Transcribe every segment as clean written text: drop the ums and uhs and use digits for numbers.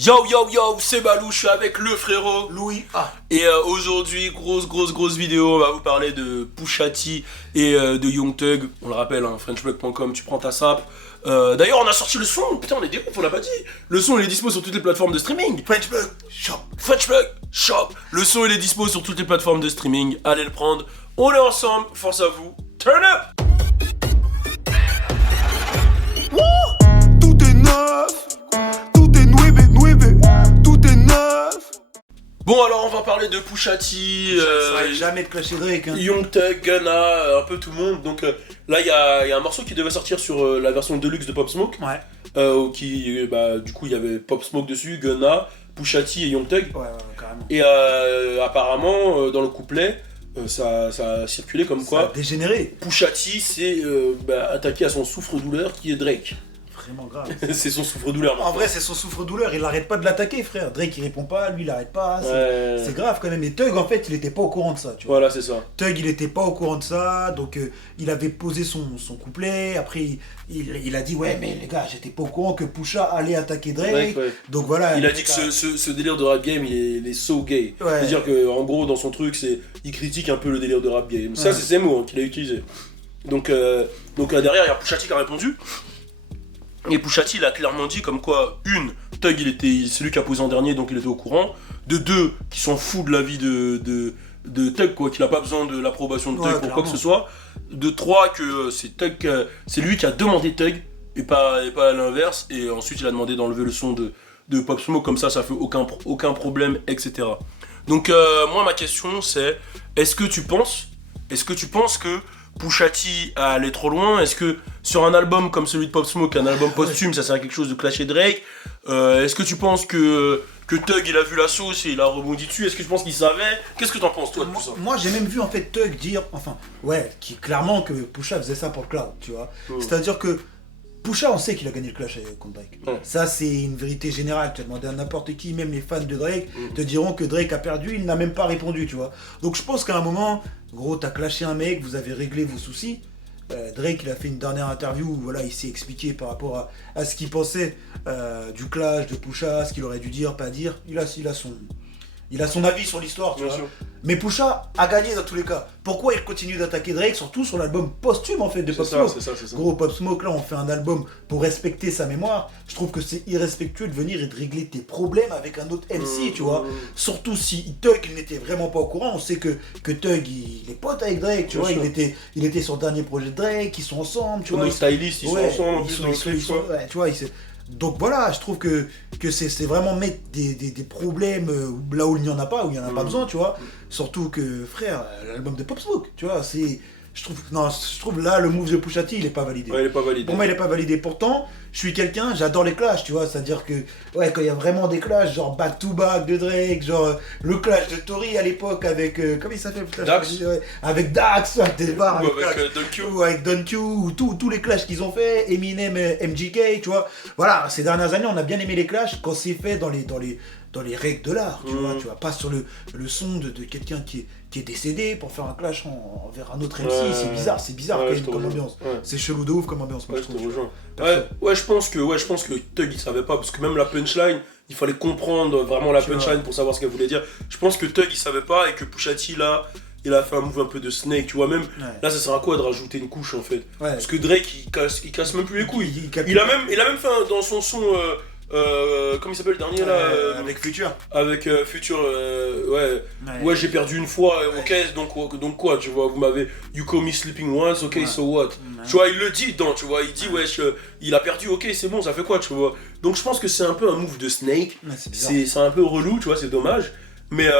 Yo yo yo, c'est Balou, je suis avec le frérot Louis. et aujourd'hui, grosse vidéo, on va vous parler de Pusha T et de Young Thug. On le rappelle, hein, frenchplug.com, tu prends ta sap. D'ailleurs, on a sorti le son, putain, on est des ouf, on l'a pas dit. Le son, il est dispo sur toutes les plateformes de streaming. Frenchplug Shop. Frenchplug Shop. Le son, il est dispo sur toutes les plateformes de streaming. Allez le prendre. On est ensemble, force à vous. Turn up. Tout est neuf. Tout est nueve. Tout est neuf. Bon, alors on va parler de Pusha T. Ça arrête jamais de clasher Drake. Hein. Young Thug, Gunna, un peu tout le monde. Donc là, il y a un morceau qui devait sortir sur la version deluxe de Pop Smoke. Ouais. Du coup, il y avait Pop Smoke dessus, Gunna, Pusha T et Young Thug. Ouais, carrément. Et apparemment, dans le couplet, ça a circulé comme Ça quoi a dégénéré. Pusha T s'est attaqué à son souffre-douleur qui est Drake. Vraiment grave. C'est son souffre-douleur. En vrai, c'est son souffre-douleur. Il arrête pas de l'attaquer, frère. Drake, il répond pas. Lui, il arrête pas. C'est grave quand même. Et Thug, en fait, il était pas au courant de ça. Tu vois. Voilà, c'est ça. Thug, il était pas au courant de ça. Donc, il avait posé son couplet. Après, il a dit ouais, mais les gars, j'étais pas au courant que Pusha allait attaquer Drake. Ouais. Donc voilà. Il a dit que ce délire de rap game, il est so gay. Ouais. C'est-à-dire qu'en gros, dans son truc, il critique un peu le délire de rap game. Ça, c'est ses mots qu'il a utilisé. Donc derrière, il y a Pusha T qui a répondu. Et Pusha T, il a clairement dit comme quoi, Thug, c'est lui qui a posé en dernier, donc il était au courant. De deux, qui s'en fout de la vie de Thug, quoi, qu'il a pas besoin de l'approbation de Thug pour quoi que ce soit. De trois, que c'est lui qui a demandé Thug, et pas l'inverse. Et ensuite, il a demandé d'enlever le son de Pop Smoke, comme ça fait aucun problème, etc. Donc moi, ma question, c'est, est-ce que tu penses que Pusha T a allé trop loin? Est-ce que sur un album comme celui de Pop Smoke, un album posthume, ça serait quelque chose de clasher Drake? Est-ce que tu penses que Thug il a vu la sauce et il a rebondi dessus? Est-ce que tu penses qu'il savait? Qu'est-ce que t'en penses toi de tout ça? Moi j'ai même vu en fait Thug dire, clairement que Pusha faisait ça pour le cloud, tu vois. C'est-à-dire que Pusha, on sait qu'il a gagné le clash contre Drake. Ça, c'est une vérité générale. Tu as demandé à n'importe qui, même les fans de Drake, te diront que Drake a perdu, il n'a même pas répondu, tu vois. Donc je pense qu'à un moment, gros, t'as clashé un mec, vous avez réglé vos soucis. Drake, il a fait une dernière interview où voilà, il s'est expliqué par rapport à ce qu'il pensait du clash de Pusha, ce qu'il aurait dû dire, pas dire. Il a son avis sur l'histoire, tu vois. Sûr. Mais Pusha a gagné dans tous les cas. Pourquoi il continue d'attaquer Drake, surtout sur l'album posthume en fait de Pop Smoke? C'est ça. Gros, Pop Smoke, là on fait un album pour respecter sa mémoire. Je trouve que c'est irrespectueux de venir et de régler tes problèmes avec un autre MC, tu vois. Surtout si Thug il n'était vraiment pas au courant. On sait que Thug il est pote avec Drake, tu vois. Il était sur le dernier projet de Drake, ils sont ensemble, tu vois. Nos stylistes, ils sont ensemble en plus dans le clip, tu vois, donc voilà, je trouve que c'est vraiment mettre des problèmes là où il n'y en a pas, où il n'y en a pas besoin, tu vois. Surtout que, frère, l'album de Pop Smoke, tu vois, je trouve là, le move de Pusha T, il est pas validé. Ouais, il est pas validé. Pour moi, il est pas validé. Pourtant, je suis quelqu'un, j'adore les clashs, tu vois. C'est-à-dire que, quand il y a vraiment des clashs, genre back-to-back de Drake, genre le clash de Tory à l'époque avec, comment il s'appelle? Dax. Avec Dax, des bars, avec Don Q. ou avec Don Q, ou tous les clashs qu'ils ont fait, Eminem, MGK, tu vois. Voilà, ces dernières années, on a bien aimé les clashs quand c'est fait dans les règles de l'art, tu vois, pas sur le son de quelqu'un qui est décédé pour faire un clash envers un autre MC, c'est bizarre quand même comme ambiance. C'est chelou de ouf comme ambiance, moi je trouve. Je pense que Thug il savait pas, parce que même la punchline, il fallait comprendre vraiment la punchline pour savoir ce qu'elle voulait dire. Je pense que Thug il savait pas et que Pusha T là, il a fait un move un peu de Snake, tu vois, même là ça sert à quoi de rajouter une couche en fait? Parce que Drake il casse même plus les couilles. Il a même fait dans son son comment il s'appelle le dernier là avec Future. Avec Future, ouais, j'ai perdu une fois, ok, donc quoi, tu vois, vous m'avez, you call me sleeping once, ok, so what? Tu vois, il le dit dedans, tu vois, il dit, il a perdu, ok, c'est bon, ça fait quoi, tu vois? Donc je pense que c'est un peu un move de Snake, c'est un peu relou, tu vois, c'est dommage. Mais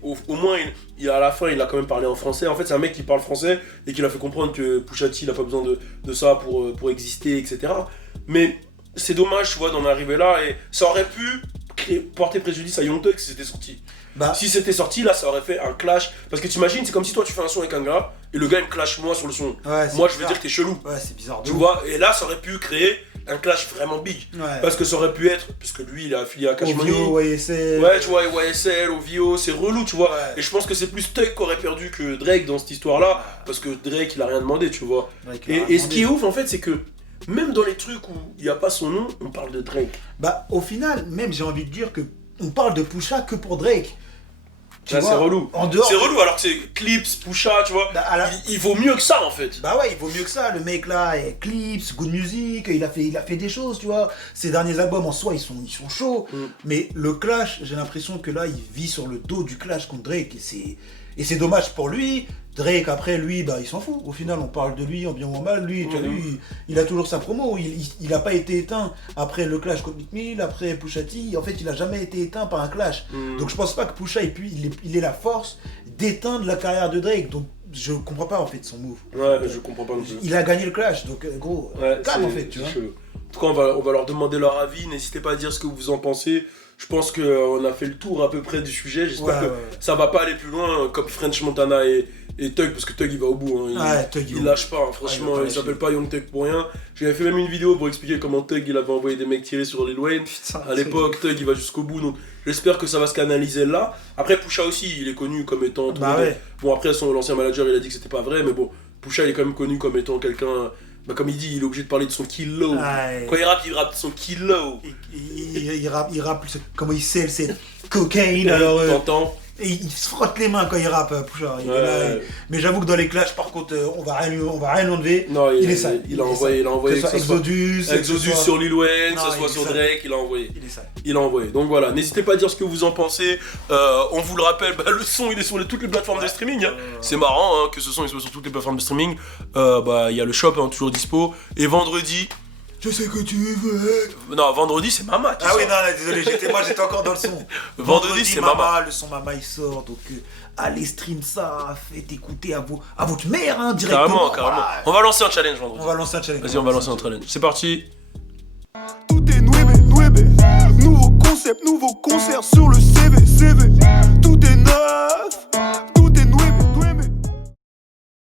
au moins, à la fin, il a quand même parlé en français. En fait, c'est un mec qui parle français et qui l'a fait comprendre que Pusha T, il a pas besoin de ça pour exister, etc. Mais c'est dommage, tu vois, d'en arriver là, et ça aurait pu porter préjudice à Young Thug si c'était sorti. Si c'était sorti, là, ça aurait fait un clash. Parce que t'imagines, c'est comme si toi tu fais un son avec un gars, et le gars il me clash moi sur le son. Moi je veux dire que t'es chelou. Ouais, c'est bizarre. Tu vois, et là, ça aurait pu créer un clash vraiment big. Parce que ça aurait pu être, parce que lui il est affilié à Cash Money. YSL. Ouais, tu vois, YSL, OVO, c'est relou, tu vois. Et je pense que c'est plus Thug qui aurait perdu que Drake dans cette histoire-là, parce que Drake il a rien demandé, tu vois. Et ce qui est ouf en fait, c'est que même dans les trucs où il n'y a pas son nom, on parle de Drake. Bah, au final, même j'ai envie de dire que on parle de Pusha que pour Drake. Là, c'est relou. En dehors c'est relou alors que c'est Clips, Pusha, tu vois. Bah, il vaut mieux que ça en fait. Bah ouais, il vaut mieux que ça. Le mec là, Clips, Good Music, il a fait des choses, tu vois. Ses derniers albums en soi, ils sont chauds. Mais le clash, j'ai l'impression que là, il vit sur le dos du clash contre Drake. Et c'est dommage pour lui. Drake, après, lui, bah, il s'en fout. Au final, on parle de lui en bien ou en mal. Lui, tu vois, lui, il a toujours sa promo. Il a pas été éteint après le clash contre Meek Mill, après Pusha T. En fait, il a jamais été éteint par un clash. Donc, je pense pas que Pusha, il ait la force d'éteindre la carrière de Drake. Donc, je comprends pas, en fait, son move. Ouais, je comprends pas non plus. Il a gagné le clash. Donc, gros, calme, en fait, tu vois. Chelou. En tout cas, on va leur demander leur avis. N'hésitez pas à dire ce que vous en pensez. Je pense qu'on a fait le tour à peu près du sujet. J'espère que ça va pas aller plus loin comme French Montana et Thug, parce que Thug il va au bout. Hein. Il lâche pas, hein. Franchement, il s'appelle pas Young Thug pour rien. J'avais fait même une vidéo pour expliquer comment Thug il avait envoyé des mecs tirer sur Lil Wayne. À l'époque, Thug il va jusqu'au bout. Donc j'espère que ça va se canaliser là. Après, Pusha aussi, il est connu comme étant. Bon, après, l'ancien manager il a dit que c'était pas vrai, mais bon, Pusha il est quand même connu comme étant quelqu'un. Bah comme il dit, il est obligé de parler de son kilo. Quand il rappe de son kilo. Il rappe comment il sait, c'est cocaine. Alors, t'entends. Et il se frotte les mains quand il rappe, Pusha. Mais j'avoue que dans les clashs, par contre, on va rien enlever. Non, il est sale. Il a envoyé que ce soit Exodus sur Lil Wayne, que ce soit sur Drake, il a envoyé. Il est sale. Il a envoyé. Donc voilà, n'hésitez pas à dire ce que vous en pensez. On vous le rappelle, le son il est sur toutes les plateformes de streaming. C'est marrant que ce son il soit sur toutes les plateformes de streaming. Il y a le shop toujours dispo. Et vendredi. Je sais que tu veux. Non, vendredi c'est Mama. Ah oui, non, désolé, j'étais encore dans le son. Vendredi c'est Mama. Le son Mama il sort, donc allez stream ça, faites écouter à votre mère, hein, directement. Carrément. Voilà. On va lancer un challenge vendredi. Vas-y, on va lancer un challenge. C'est parti. Tout est nouébé. Nouveau concept, nouveau concert sur le CV.